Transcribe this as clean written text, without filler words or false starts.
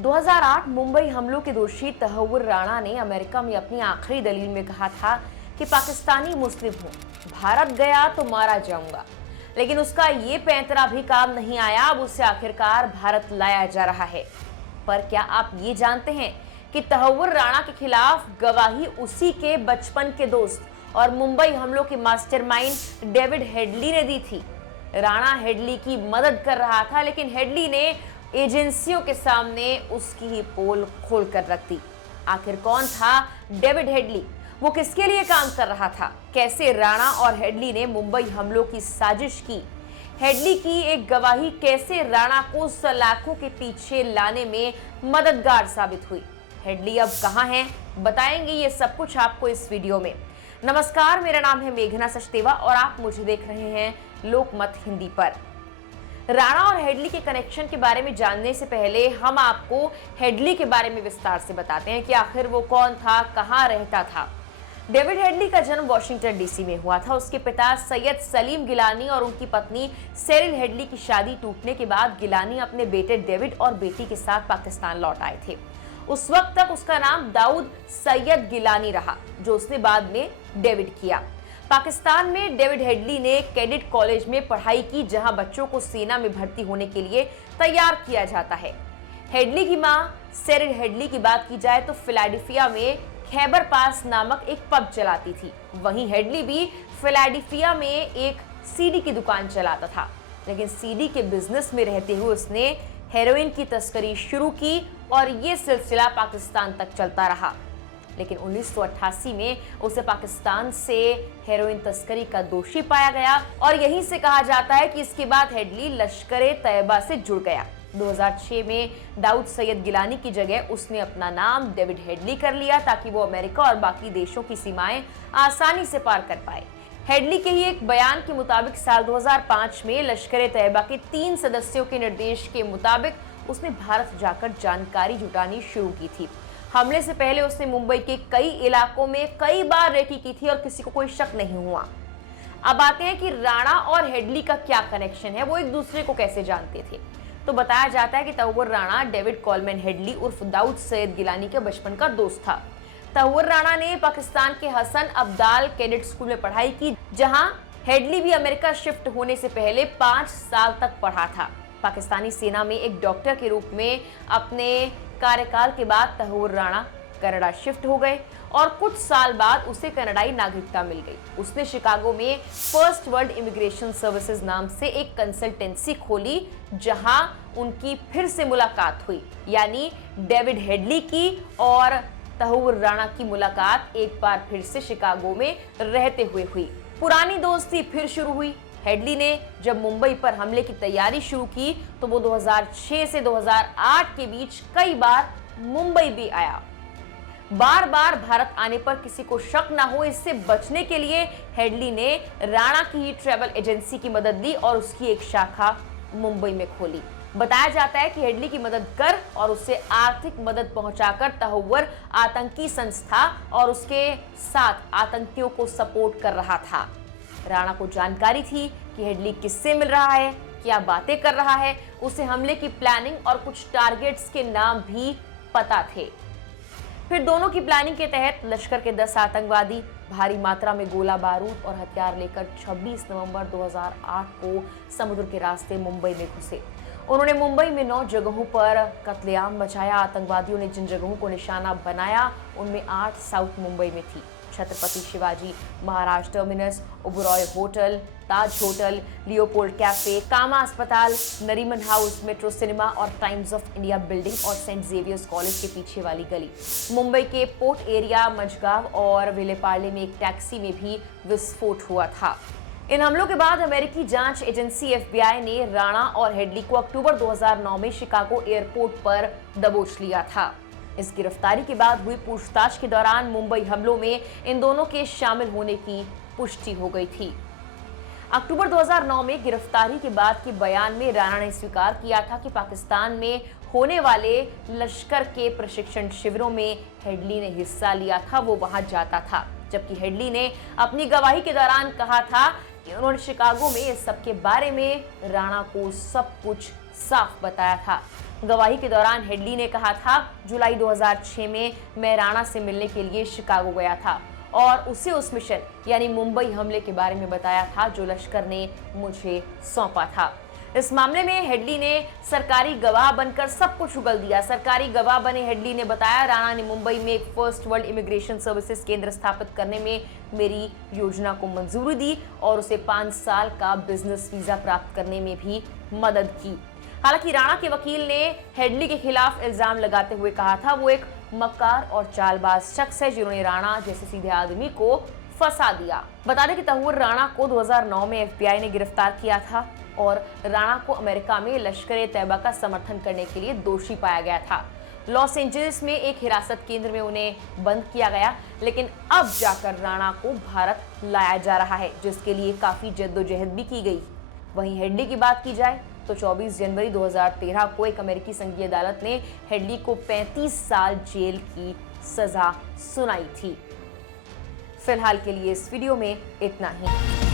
2008 मुंबई हमलों के दोषी तहव्वुर राणा ने अमेरिका में अपनी आखिरी दलील में कहा था कि पाकिस्तानी मुस्लिम हूं, भारत गया तो मारा जाऊंगा। लेकिन उसका ये पैंतरा भी काम नहीं आया। अब उसे आखिरकार भारत लाया जा रहा है। पर क्या आप ये जानते हैं कि तहव्वुर राणा के खिलाफ गवाही उसी के बचपन के दोस्त और मुंबई हमलों के मास्टरमाइंड डेविड हेडली ने दी थी। राणा हेडली की मदद कर रहा था, लेकिन हेडली ने एजेंसियों के सामने उसकी ही पोल खोल कर रख दी। आखिर कौन था डेविड हेडली? वो किसके लिए काम कर रहा था? कैसे राणा और हेडली ने मुंबई हमलों की साजिश की? हेडली की एक गवाही कैसे राणा को सलाखों के पीछे लाने में मददगार साबित हुई? हेडली अब कहां हैं? बताएंगे ये सब कुछ आपको इस वीडियो में। नमस्कार, मेरा नाम है मेघना सचदेवा और आप मुझे देख रहे हैं लोकमत हिंदी पर। राणा और हेडली के कनेक्शन के बारे में जानने से पहले हम आपको हेडली के बारे में विस्तार से बताते हैं कि आखिर वो कौन था, कहां रहता था। डेविड हेडली का जन्म वाशिंगटन डीसी में हुआ था। उसके पिता सैयद सलीम गिलानी और उनकी पत्नी सेरिल हेडली की शादी टूटने के बाद गिलानी अपने बेटे डेविड और बेटी के साथ पाकिस्तान लौट आए थे। उस वक्त तक उसका नाम दाऊद सैयद गिलानी रहा, जो उसने बाद में डेविड किया। पाकिस्तान में डेविड हेडली ने कैडेट कॉलेज में पढ़ाई की, जहां बच्चों को सेना में भर्ती होने के लिए तैयार किया जाता है। हेडली की मां सेरिल हेडली की बात की जाए तो फिलाडेल्फिया में खैबर पास नामक एक पब चलाती थी। वहीं हेडली भी फिलाडेल्फिया में एक सीडी की दुकान चलाता था। लेकिन सीडी के बिजनेस में रहते हुए उसने हेरोइन की तस्करी शुरू की और ये सिलसिला पाकिस्तान तक चलता रहा। लेकिन 1988 में उसे पाकिस्तान से हेरोइन तस्करी का दोषी पाया गया और यहीं से कहा जाता है कि इसके बाद हेडली लश्कर-ए-तैयबा से जुड़ गया। 2006 में दाऊद सैयद गिलानी की जगह उसने अपना नाम डेविड हेडली कर लिया, ताकि वो अमेरिका और बाकी देशों की सीमाएं आसानी से पार कर पाए। हेडली के ही एक बयान के मुताबिक साल 2005 में लश्कर-ए-तैयबा के 3 सदस्यों के निर्देश के मुताबिक उसने भारत जाकर जानकारी जुटानी शुरू की थी। हमले से पहले उसने मुंबई के कई इलाकों में कई बार रेकी की थी और किसी को कोई शक नहीं हुआ। अब आते हैं कि राणा और हेडली का क्या कनेक्शन है, वो एक दूसरे को कैसे जानते थे। तो बताया जाता है कि Tahawwur Rana David Coleman Headley उर्फ दाऊद सैयद गिलानी के बचपन का दोस्त था। तहव्वुर राणा ने पाकिस्तान के हसन अब्दाल कैडेट स्कूल में पढ़ाई की, जहां हेडली भी अमेरिका शिफ्ट होने से पहले 5 साल तक पढ़ा था। पाकिस्तानी सेना में एक डॉक्टर के रूप में अपने कार्यकाल के बाद तहव्वुर राणा कनाडा शिफ्ट हो गए और कुछ साल बाद उसे कनाडाई नागरिकता मिल गई। उसने शिकागो में फर्स्ट वर्ल्ड इमिग्रेशन सर्विसेज नाम से एक कंसल्टेंसी खोली, जहां उनकी फिर से मुलाकात हुई। यानी डेविड हेडली की और तहव्वुर राणा की मुलाकात एक बार फिर से शिकागो में रहते हुए हुई। पुरानी दोस्ती फिर शुरू हुई। हेडली ने जब मुंबई पर हमले की तैयारी शुरू की तो वो 2006 से 2008 के बीच कई बार मुंबई भी आया। बार बार भारत आने पर किसी को शक ना हो, इससे बचने के लिए हेडली ने राणा की ही ट्रैवल एजेंसी की मदद ली और उसकी एक शाखा मुंबई में खोली। बताया जाता है कि हेडली की मदद कर और उसे आर्थिक मदद पहुंचाकर तहव्वुर आतंकी संस्था और उसके साथ आतंकियों को सपोर्ट कर रहा था। राणा को जानकारी थी कि हेडली किससे मिल रहा है, क्या बातें कर रहा है। उसे हमले की प्लानिंग और कुछ टारगेट्स के नाम भी पता थे। फिर दोनों की प्लानिंग के तहत लश्कर के 10 आतंकवादी भारी मात्रा में गोला बारूद और हथियार लेकर 26 नवंबर 2008 को समुद्र के रास्ते मुंबई में घुसे। उन्होंने मुंबई में 9 जगहों पर कत्लेआम मचाया। आतंकवादियों ने जिन जगहों को निशाना बनाया उनमें 8 साउथ मुंबई में थी। छत्रपति शिवाजी महाराज टर्मिनस, ओबरॉय होटल, ताज होटल, लियोपोल्ड कैफे, कामा अस्पताल, नरीमन हाउस, मेट्रो सिनेमा और टाइम्स ऑफ इंडिया बिल्डिंग और सेंट जेवियर्स कॉलेज के पीछे वाली गली। मुंबई के पोर्ट एरिया, मझगांव और विलेपार्ले में एक टैक्सी में भी विस्फोट हुआ था। इन हमलों के बाद अमेरिकी जांच एजेंसी FBI ने राणा और हेडली को अक्टूबर 2009 में शिकागो एयरपोर्ट पर दबोच लिया था। इस गिरफ्तारी के बाद हुई पूछताछ के दौरान मुंबई हमलों में इन दोनों के शामिल होने की पुष्टि हो गई थी। अक्टूबर 2009 में गिरफ्तारी के बाद के बयान में राणा ने स्वीकार किया था कि पाकिस्तान में होने वाले लश्कर के प्रशिक्षण शिविरों में हेडली ने हिस्सा लिया था, वो वहां जाता था। जबकि हेडली ने अपनी गवाही के दौरान कहा था कि उन्होंने शिकागो में इस सब के बारे में राणा को सब कुछ साफ बताया था। गवाही के दौरान हेडली ने कहा था, जुलाई 2006 में मैं राणा से मिलने के लिए शिकागो गया था और उसे उस मिशन यानी मुंबई हमले के बारे में बताया था जो लश्कर ने मुझे सौंपा था। इस मामले में हेडली ने सरकारी गवाह बनकर सब कुछ उगल दिया। सरकारी गवाह बने हेडली ने बताया, राणा ने मुंबई में एक फर्स्ट वर्ल्ड इमिग्रेशन सर्विसेज केंद्र स्थापित करने में मेरी योजना को मंजूरी दी और उसे 5 साल का बिजनेस वीजा प्राप्त करने में भी मदद की। हालांकि राणा के वकील ने हेडली के खिलाफ इल्जाम लगाते हुए कहा था वो एक मक्कार और चालबाज शख्स है जिन्होंने राणा जैसे सीधे आदमी को फंसा दिया। बता दें कि तहव्वुर राणा को 2009 में FBI ने गिरफ्तार किया था और राणा को अमेरिका में लश्कर-ए-तैयबा का समर्थन करने के लिए दोषी पाया गया था। लॉस एंजलिस में एक हिरासत केंद्र में उन्हें बंद किया गया, लेकिन अब जाकर राणा को भारत लाया जा रहा है, जिसके लिए काफी जद्दोजहद भी की गई। वहीं हेडली की बात की जाए तो 24 जनवरी 2013 को एक अमेरिकी संघीय अदालत ने हेडली को 35 साल जेल की सजा सुनाई थी। फिलहाल के लिए इस वीडियो में इतना ही।